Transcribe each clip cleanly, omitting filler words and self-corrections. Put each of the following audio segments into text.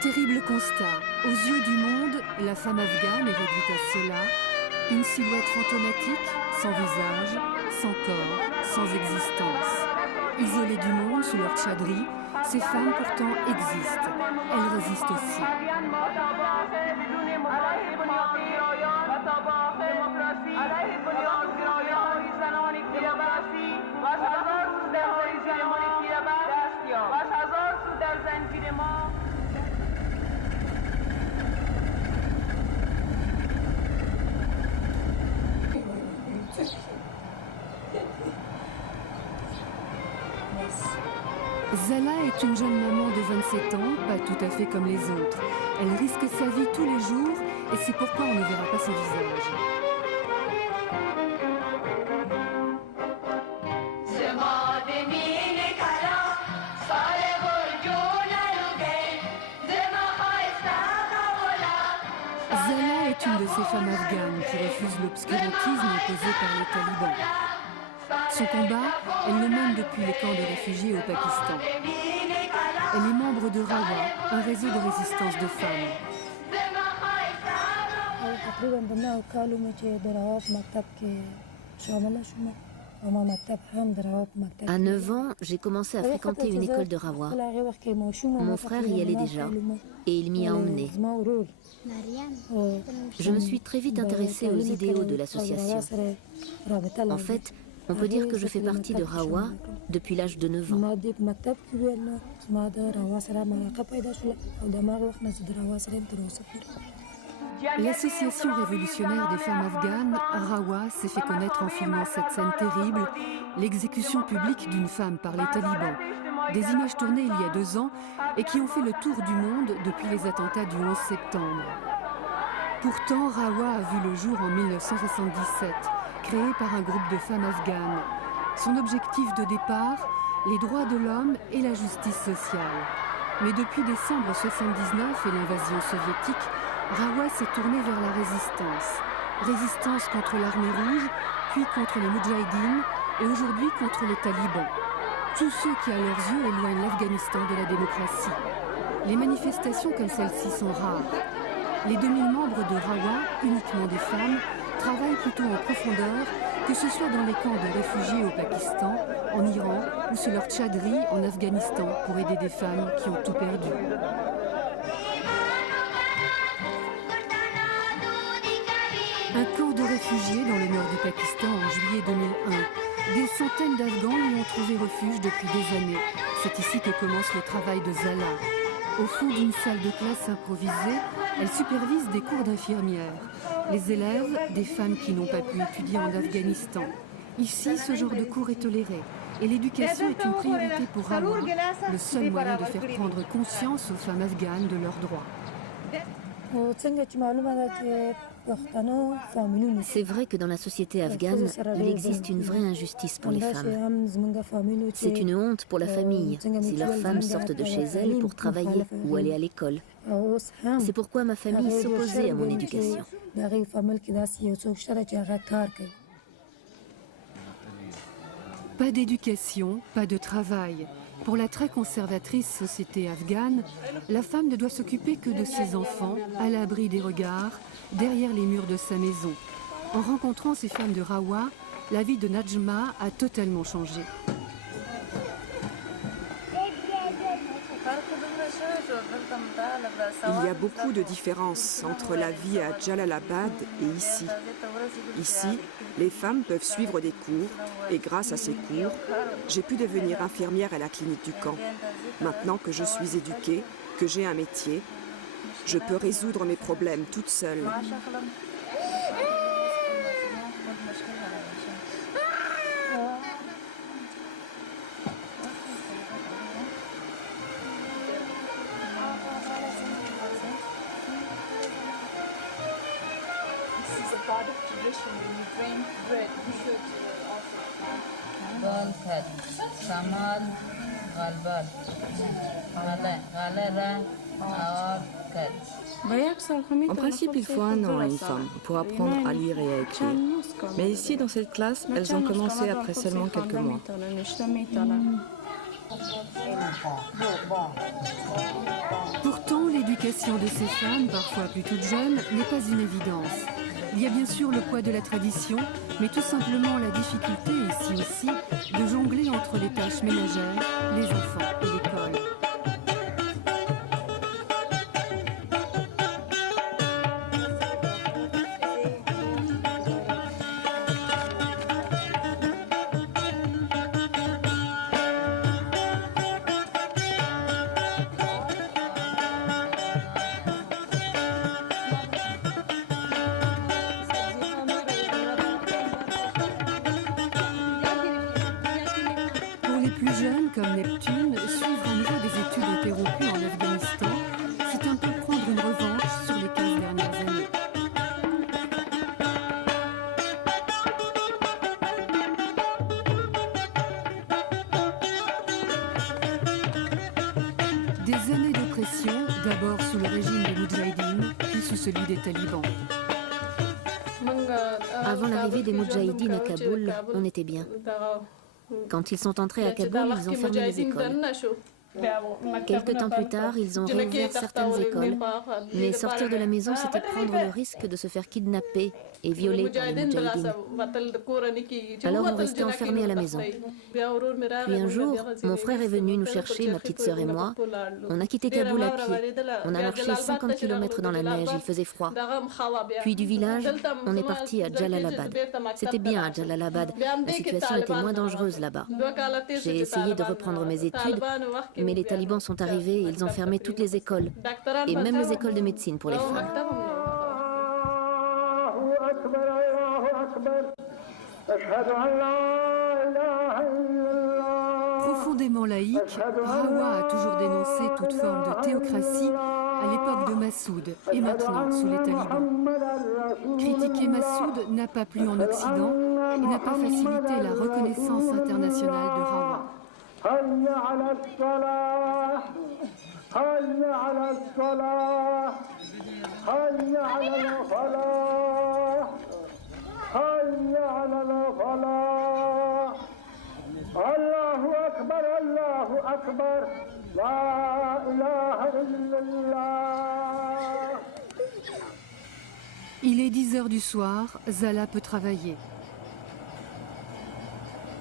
Terrible constat. Aux yeux du monde, la femme afghane est réduite à cela. Une silhouette fantomatique, sans visage, sans corps, sans existence. Isolées du monde sous leur tchadri, ces femmes pourtant existent. Elles résistent aussi. Zala est une jeune maman de 27 ans, pas tout à fait comme les autres. Elle risque sa vie tous les jours et c'est pourquoi on ne verra pas son visage. Zala est une de ces femmes afghanes qui refusent l'obscurantisme imposé par les talibans. Son combat, elle le mène depuis les camps de réfugiés au Pakistan. Elle est membre de Rawa, un réseau de résistance de femmes. À 9 ans, j'ai commencé à fréquenter une école de Rawa. Mon frère y allait déjà et il m'y a emmené. Je me suis très vite intéressée aux idéaux de l'association. En fait, on peut dire que je fais partie de Rawa depuis l'âge de 9 ans. L'association révolutionnaire des femmes afghanes, Rawa, s'est fait connaître en filmant cette scène terrible, l'exécution publique d'une femme par les talibans. Des images tournées il y a 2 ans et qui ont fait le tour du monde depuis les attentats du 11 septembre. Pourtant, Rawa a vu le jour en 1977, créé par un groupe de femmes afghanes. Son objectif de départ, les droits de l'homme et la justice sociale. Mais depuis décembre 1979 et l'invasion soviétique, Rawa s'est tourné vers la résistance. Résistance contre l'armée rouge, puis contre les moudjahidines et aujourd'hui contre les talibans. Tous ceux qui, à leurs yeux, éloignent l'Afghanistan de la démocratie. Les manifestations comme celle-ci sont rares. Les 2000 membres de Rawa, uniquement des femmes, travaillent plutôt en profondeur, que ce soit dans les camps de réfugiés au Pakistan, en Iran ou sur leur tchadri en Afghanistan pour aider des femmes qui ont tout perdu. Un camp de réfugiés dans le nord du Pakistan en juillet 2001. Des centaines d'Afghans y ont trouvé refuge depuis des années. C'est ici que commence le travail de Zala. Au fond d'une salle de classe improvisée, elle supervise des cours d'infirmières. Les élèves, des femmes qui n'ont pas pu étudier en Afghanistan. Ici, ce genre de cours est toléré. Et l'éducation est une priorité pour Rawa, le seul moyen de faire prendre conscience aux femmes afghanes de leurs droits. C'est vrai que dans la société afghane, il existe une vraie injustice pour les femmes. C'est une honte pour la famille si leurs femmes sortent de chez elles pour travailler ou aller à l'école. C'est pourquoi ma famille s'opposait à mon éducation. Pas d'éducation, pas de travail. Pour la très conservatrice société afghane, la femme ne doit s'occuper que de ses enfants, à l'abri des regards, derrière les murs de sa maison. En rencontrant ces femmes de Rawa, la vie de Najma a totalement changé. Il y a beaucoup de différences entre la vie à Jalalabad et ici. Ici, les femmes peuvent suivre des cours et grâce à ces cours, j'ai pu devenir infirmière à la clinique du camp. Maintenant que je suis éduquée, que j'ai un métier, je peux résoudre mes problèmes toute seule. En principe, il faut 1 an à une femme pour apprendre à lire et à écrire. Mais ici, dans cette classe, elles ont commencé après seulement quelques mois. Pourtant, l'éducation de ces femmes, parfois plus toutes jeunes, n'est pas une évidence. Il y a bien sûr le poids de la tradition, mais tout simplement la difficulté, ici aussi, de jongler entre les tâches ménagères, les enfants et l'école. Plus jeunes, comme Neptune, suivre à nouveau des études interrompues en Afghanistan, c'est un peu prendre une revanche sur les 15 dernières années. Des années de pression, d'abord sous le régime des Moudjahidines, puis sous celui des talibans. Avant l'arrivée des Moudjahidines à Kaboul, on était bien. Quand ils sont entrés à Kaboul, ils ont fermé les écoles. Quelque temps plus tard, ils ont réouvert certaines écoles, mais sortir de la maison, c'était prendre le risque de se faire kidnapper et violer par les Moudjahidines. Alors on restait enfermés à la maison. Puis un jour, mon frère est venu nous chercher, ma petite sœur et moi. On a quitté Kaboul à pied. On a marché 50 km dans la neige, il faisait froid. Puis du village, on est parti à Jalalabad. C'était bien à Jalalabad, la situation était moins dangereuse là-bas. J'ai essayé de reprendre mes études, mais les talibans sont arrivés et ils ont fermé toutes les écoles, et même les écoles de médecine pour les femmes. Profondément laïque, Rawa a toujours dénoncé toute forme de théocratie à l'époque de Massoud et maintenant sous les talibans. Critiquer Massoud n'a pas plu en Occident et n'a pas facilité la reconnaissance internationale de Rawa. Il est 10 heures du soir, Zala peut travailler.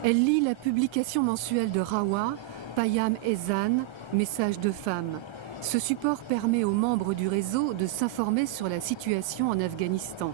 Elle lit la publication mensuelle de Rawa, Payam Ezan, Message de femmes. Ce support permet aux membres du réseau de s'informer sur la situation en Afghanistan.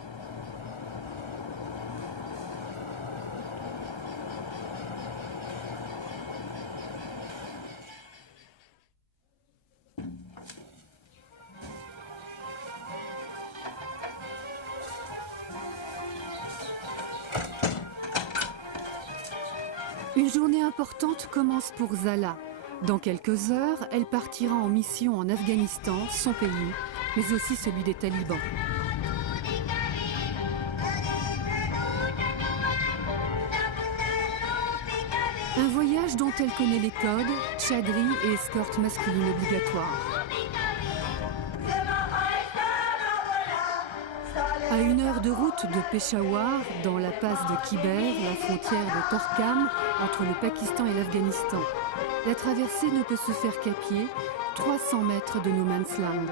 Une journée importante commence pour Zala. Dans quelques heures, elle partira en mission en Afghanistan, son pays, mais aussi celui des talibans. Un voyage dont elle connaît les codes, tchadri et escorte masculine obligatoire. À 1 heure de route de Peshawar, dans la passe de Khyber, la frontière de Torkham, entre le Pakistan et l'Afghanistan. La traversée ne peut se faire qu'à pied, 300 mètres de No Man's Land.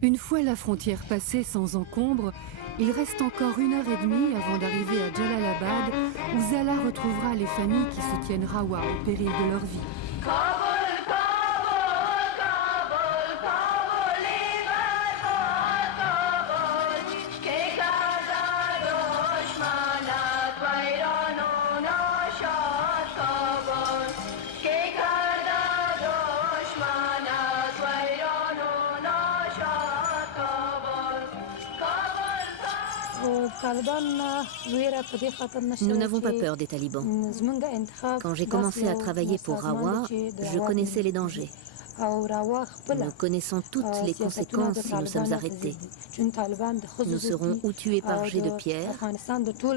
Une fois la frontière passée sans encombre, il reste encore 1 heure et demie avant d'arriver à Jalalabad, où Zala retrouvera les familles qui soutiennent Rawa au péril de leur vie. Nous n'avons pas peur des talibans. Quand j'ai commencé à travailler pour Rawa, je connaissais les dangers. Nous connaissons toutes les conséquences si nous sommes arrêtés. Nous serons ou tués par jet de pierre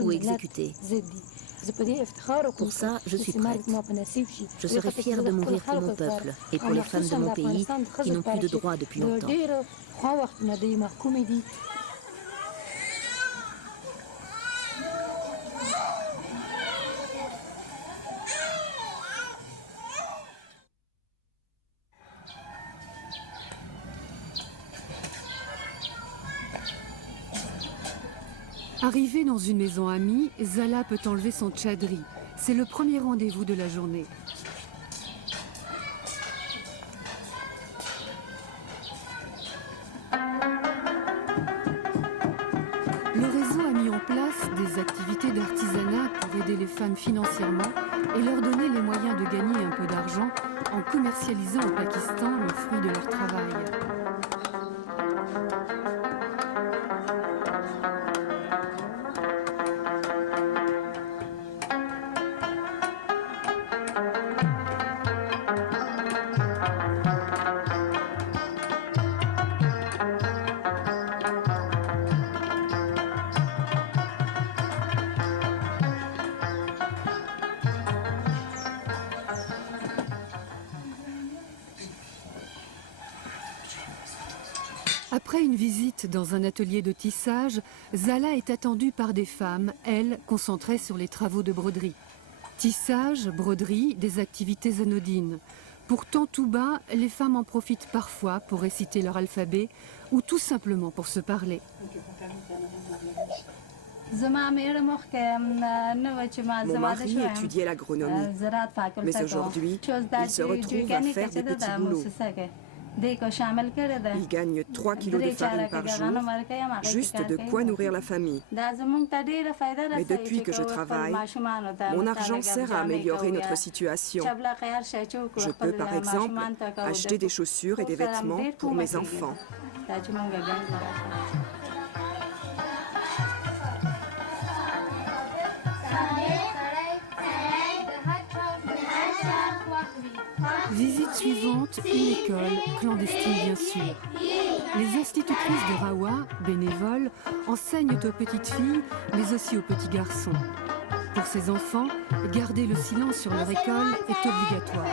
ou exécutés. Pour ça, je suis prête. Je serai fière de mourir pour mon peuple et pour les femmes de mon pays qui n'ont plus de droits depuis longtemps. Arrivée dans une maison amie, Zala peut enlever son tchadri. C'est le premier rendez-vous de la journée. Le réseau a mis en place des activités d'artisanat pour aider les femmes financièrement et leur donner les moyens de gagner un peu d'argent en commercialisant au Pakistan le fruit de leur travail. Après une visite dans un atelier de tissage, Zala est attendue par des femmes, elles, concentrées sur les travaux de broderie. Tissage, broderie, des activités anodines. Pourtant, tout bas, les femmes en profitent parfois pour réciter leur alphabet ou tout simplement pour se parler. Mon mari étudiait l'agronomie, mais aujourd'hui, il se retrouve à faire des petits boulots. Il gagne 3 kilos de farine par jour, juste de quoi nourrir la famille. Mais depuis que je travaille, mon argent sert à améliorer notre situation. Je peux par exemple acheter des chaussures et des vêtements pour mes enfants. Visite suivante, une école, clandestine bien sûr. Les institutrices de Rawa, bénévoles, enseignent aux petites filles, mais aussi aux petits garçons. Pour ces enfants, garder le silence sur leur école est obligatoire.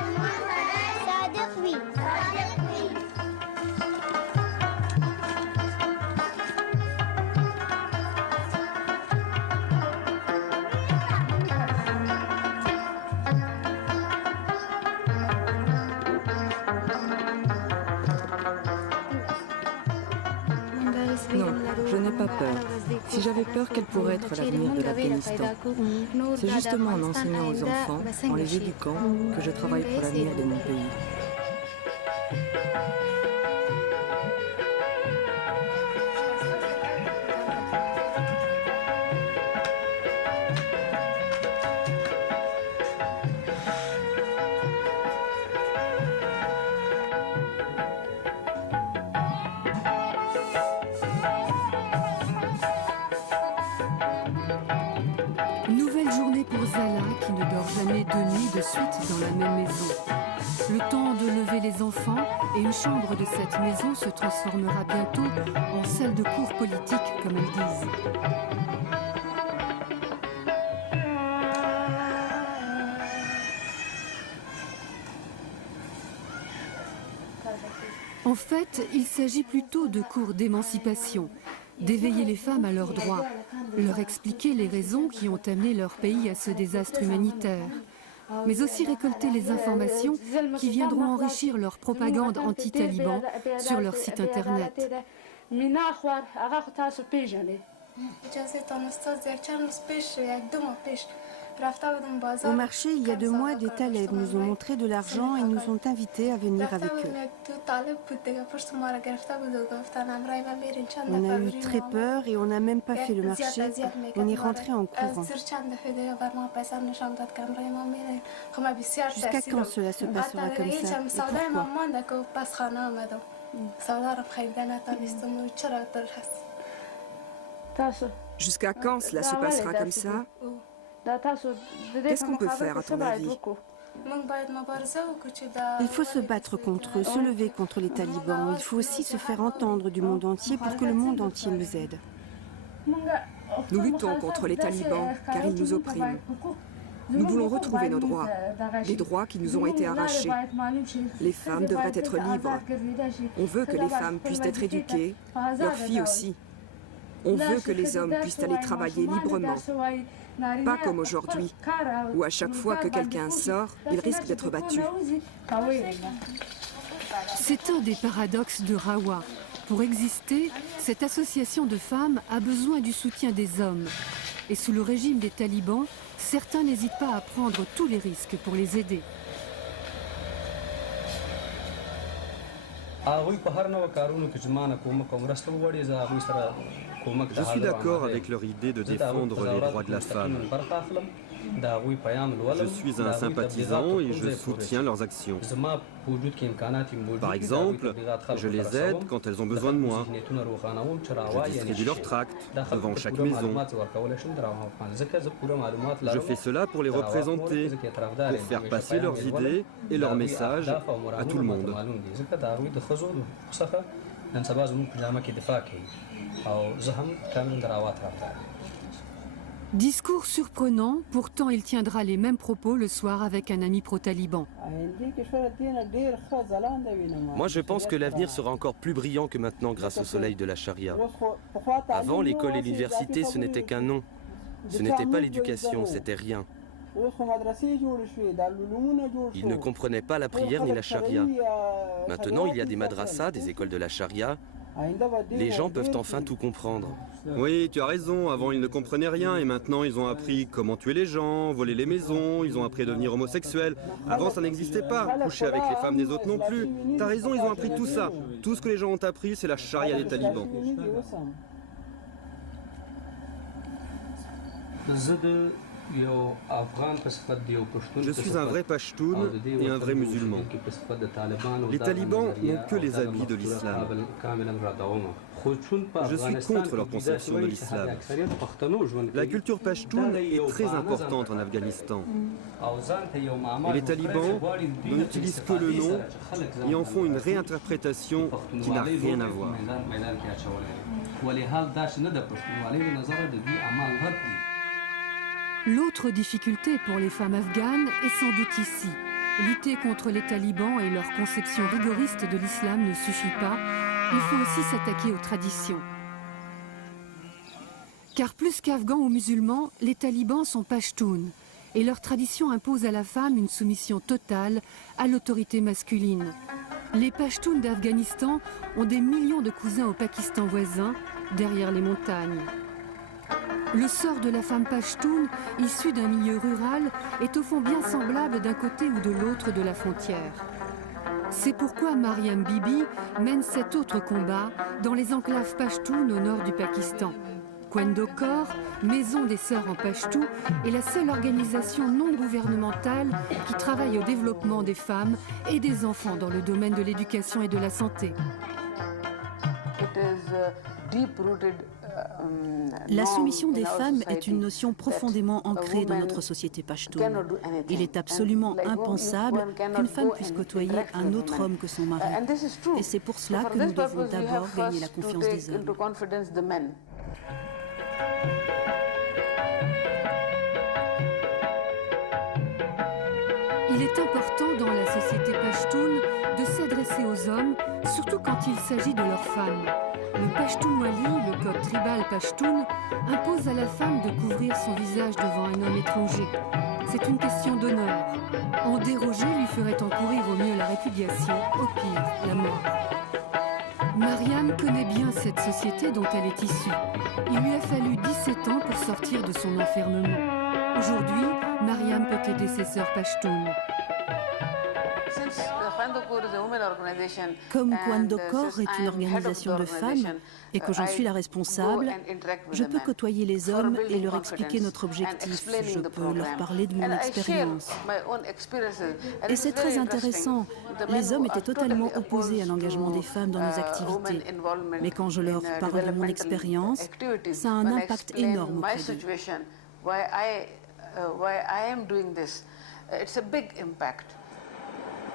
Non, je n'ai pas peur. Si j'avais peur, quel pourrait être l'avenir de l'Afghanistan? C'est justement en enseignant aux enfants, en les éduquant, que je travaille pour l'avenir de mon pays. Nouvelle journée pour Zala qui ne dort jamais 2 nuits de suite dans la même maison. Le temps de lever les enfants et une chambre de cette maison se transformera bientôt en salle de cours politique, comme elles disent. En fait, il s'agit plutôt de cours d'émancipation, d'éveiller les femmes à leurs droits, leur expliquer les raisons qui ont amené leur pays à ce désastre humanitaire, mais aussi récolter les informations qui viendront enrichir leur propagande anti-taliban sur leur site internet. Au marché, il y a 2 mois, des talibs nous ont montré de l'argent et nous ont invités à venir avec eux. On a eu très peur et on n'a même pas fait le marché. On est rentré en courant. Jusqu'à quand cela se passera comme ça et pourquoi? Jusqu'à quand cela se passera comme ça? Qu'est-ce qu'on peut faire à ton avis? Il faut se battre contre eux, se lever contre les talibans. Il faut aussi se faire entendre du monde entier pour que le monde entier nous aide. Nous luttons contre les talibans car ils nous oppriment. Nous voulons retrouver nos droits, des droits qui nous ont été arrachés. Les femmes devraient être libres. On veut que les femmes puissent être éduquées, leurs filles aussi. On veut que les hommes puissent aller travailler librement. Pas comme aujourd'hui, où à chaque fois que quelqu'un sort, il risque d'être battu. C'est un des paradoxes de Rawa. Pour exister, cette association de femmes a besoin du soutien des hommes. Et sous le régime des talibans, certains n'hésitent pas à prendre tous les risques pour les aider. Je suis d'accord avec leur idée de défendre les droits de la femme. Je suis un sympathisant et je soutiens leurs actions. Par exemple, je les aide quand elles ont besoin de moi. Je distribue leurs tracts devant chaque maison. Je fais cela pour les représenter, pour faire passer leurs idées et leurs messages à tout le monde. Discours surprenant, pourtant il tiendra les mêmes propos le soir avec un ami pro-taliban. Moi je pense que l'avenir sera encore plus brillant que maintenant grâce au soleil de la charia. Avant, l'école et l'université ce n'était qu'un nom. Ce n'était pas l'éducation, c'était rien. Ils ne comprenaient pas la prière ni la charia. Maintenant il y a des madrasas, des écoles de la charia. Les gens peuvent enfin tout comprendre. Oui, tu as raison, avant ils ne comprenaient rien et maintenant ils ont appris comment tuer les gens, voler les maisons, ils ont appris à devenir homosexuels. Avant ça n'existait pas, coucher avec les femmes des autres non plus. T'as raison, ils ont appris tout ça. Tout ce que les gens ont appris, c'est la charia des talibans. Je suis un vrai Pashtun et un vrai musulman. Les talibans n'ont que les habits de l'islam. Je suis contre leur conception de l'islam. La culture Pashtun est très importante en Afghanistan. Et les talibans n'en utilisent que le nom et en font une réinterprétation qui n'a rien à voir. L'autre difficulté pour les femmes afghanes est sans doute ici. Lutter contre les talibans et leur conception rigoriste de l'islam ne suffit pas. Il faut aussi s'attaquer aux traditions. Car plus qu'afghans ou musulmans, les talibans sont pashtuns. Et leur tradition impose à la femme une soumission totale à l'autorité masculine. Les pashtuns d'Afghanistan ont des millions de cousins au Pakistan voisin, derrière les montagnes. Le sort de la femme pashtoune, issue d'un milieu rural, est au fond bien semblable d'un côté ou de l'autre de la frontière. C'est pourquoi Mariam Bibi mène cet autre combat dans les enclaves pashtounes au nord du Pakistan. Kwendokor, maison des sœurs en pashtou, est la seule organisation non gouvernementale qui travaille au développement des femmes et des enfants dans le domaine de l'éducation et de la santé. La soumission des femmes est une notion profondément ancrée dans notre société pashtoune. Il est absolument impensable qu'une femme puisse côtoyer un autre homme que son mari. Et c'est pour cela que nous devons d'abord gagner la confiance des hommes. Il est important dans la société pashtoune de s'adresser aux hommes, surtout quand il s'agit de leurs femmes. Le Pashtunwali, le code tribal pashtoun, impose à la femme de couvrir son visage devant un homme étranger. C'est une question d'honneur. En déroger lui ferait encourir au mieux la répudiation, au pire la mort. Mariam connaît bien cette société dont elle est issue. Il lui a fallu 17 ans pour sortir de son enfermement. Aujourd'hui, Mariam peut aider ses sœurs pashtounes. Comme Kwendokor est une organisation de femmes et que j'en suis la responsable, je peux côtoyer les hommes et leur expliquer notre objectif. Je peux leur parler de mon expérience. Et c'est très intéressant. Les hommes étaient totalement opposés à l'engagement des femmes dans nos activités. Mais quand je leur parle de mon expérience, ça a un impact énorme auprès d'eux.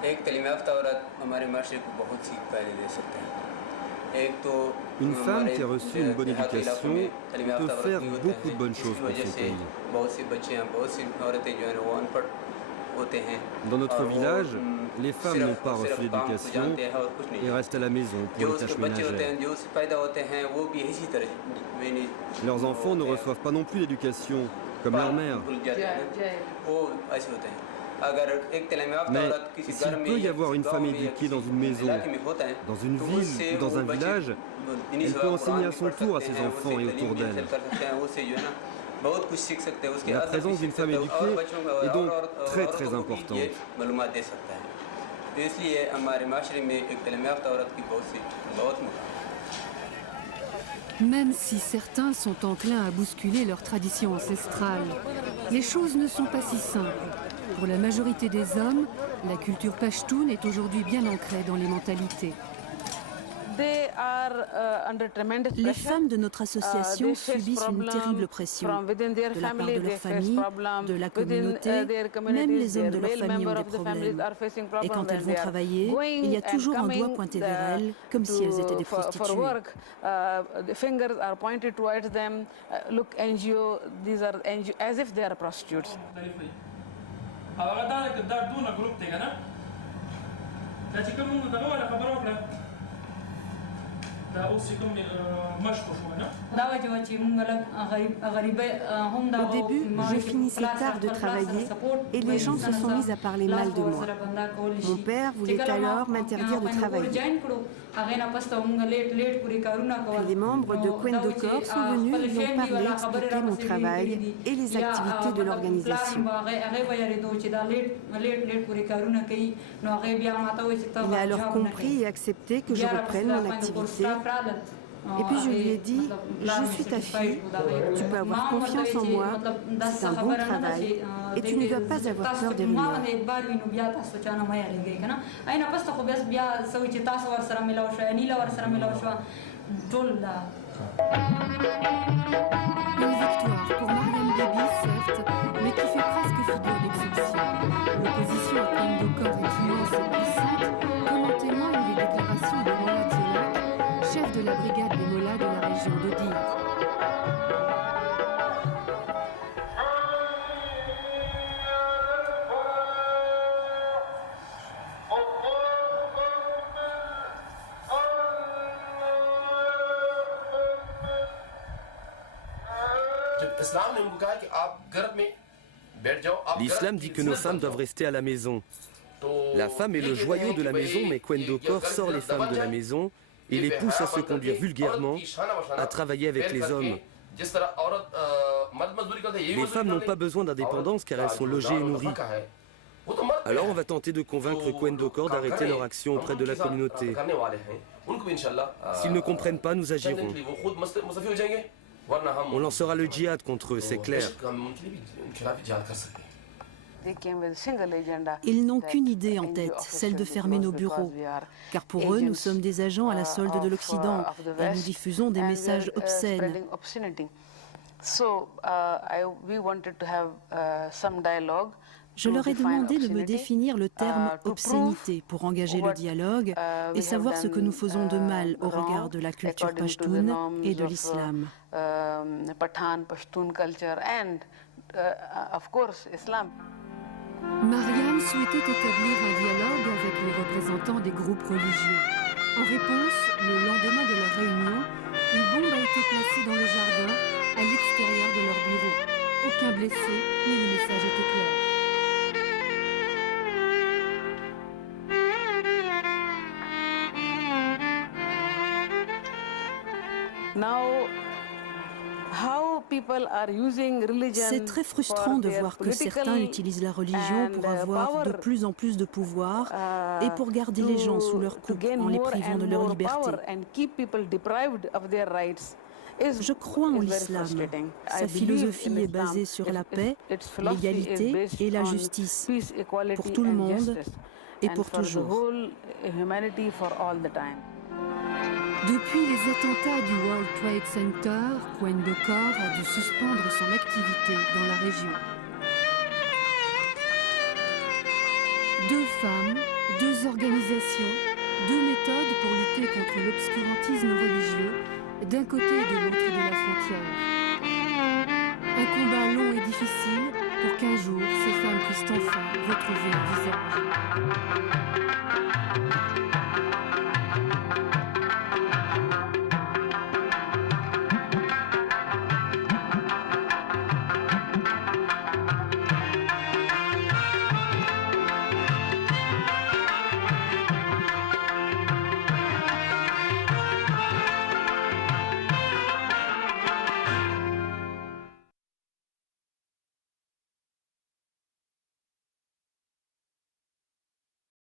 एक तालीम याफ्ता औरत हमारे माशरे को बहुत सीख पहले दे सकते हैं Une femme qui a reçu une bonne éducation peut faire beaucoup de bonnes choses pour son pays. Dans notre village, les femmes n'ont pas reçu d'éducation et restent à la maison pour les tâches ménagères. Leurs enfants ne reçoivent pas non plus d'éducation, comme leur mère. Mais s'il peut y avoir une femme éduquée dans une maison, dans une ville ou dans un village, elle peut enseigner à son tour à ses enfants et autour d'elle. La présence d'une femme éduquée est donc très très importante. Même si certains sont enclins à bousculer leurs traditions ancestrales, les choses ne sont pas si simples. Pour la majorité des hommes, la culture pachtoune est aujourd'hui bien ancrée dans les mentalités. Les femmes de notre association subissent une terrible pression de la part de leur famille, de la communauté, même les hommes de leur famille ont des problèmes. Et quand elles vont travailler, il y a toujours un doigt pointé vers elles, comme si elles étaient des prostituées. Au début, je finissais tard de travailler et les gens se sont mis à parler mal de moi. Mon père voulait alors m'interdire de travailler. Les membres de Kwendokor sont venus et lui ont parlé, expliqué mon travail et les activités de l'organisation. Il a alors compris et accepté que je reprenne mon activité. Et puis je lui ai dit, je suis ta fille, tu peux avoir confiance en moi, c'est un bon travail et tu ne dois pas avoir peur des rumeurs. Une victoire pour Mariam Bibi, certes, mais qui fait presque figure d'exception. L'opposition à Kwendokor est immense et puissante, comme en témoignent les déclarations de Mola Tielak, chef de la brigade des Mollahs de la région de Dir. L'islam dit que nos femmes doivent rester à la maison. La femme est le joyau de la maison, mais Kwendokor sort les femmes de la maison et les pousse à se conduire vulgairement, à travailler avec les hommes. Les femmes n'ont pas besoin d'indépendance car elles sont logées et nourries. Alors on va tenter de convaincre Kwendokor d'arrêter leur action auprès de la communauté. S'ils ne comprennent pas, nous agirons. On lancera le djihad contre eux, c'est clair. Ils n'ont qu'une idée en tête, celle de fermer nos bureaux. Car pour eux, nous sommes des agents à la solde de l'Occident et nous diffusons des messages obscènes. Je leur ai demandé de me définir le terme obscénité pour engager le dialogue et savoir ce que nous faisons de mal au regard de la culture pachtoune et de l'islam. Mariam souhaitait établir un dialogue avec les représentants des groupes religieux. En réponse, le lendemain de la réunion, une bombe a été placée dans le jardin, à l'extérieur de leur bureau. Aucun blessé, mais le message était clair. C'est très frustrant de voir que certains utilisent la religion pour avoir de plus en plus de pouvoir et pour garder les gens sous leur coupe en les privant de leur liberté. Je crois en l'islam. Sa philosophie est basée sur la paix, l'égalité et la justice pour tout le monde et pour toujours. Depuis les attentats du World Trade Center, Kwendokor a dû suspendre son activité dans la région. 2 femmes, 2 organisations, Deux méthodes pour lutter contre l'obscurantisme religieux, d'un côté et de l'autre de la frontière. Un combat long et difficile pour qu'un jour ces femmes puissent enfin retrouver un visage.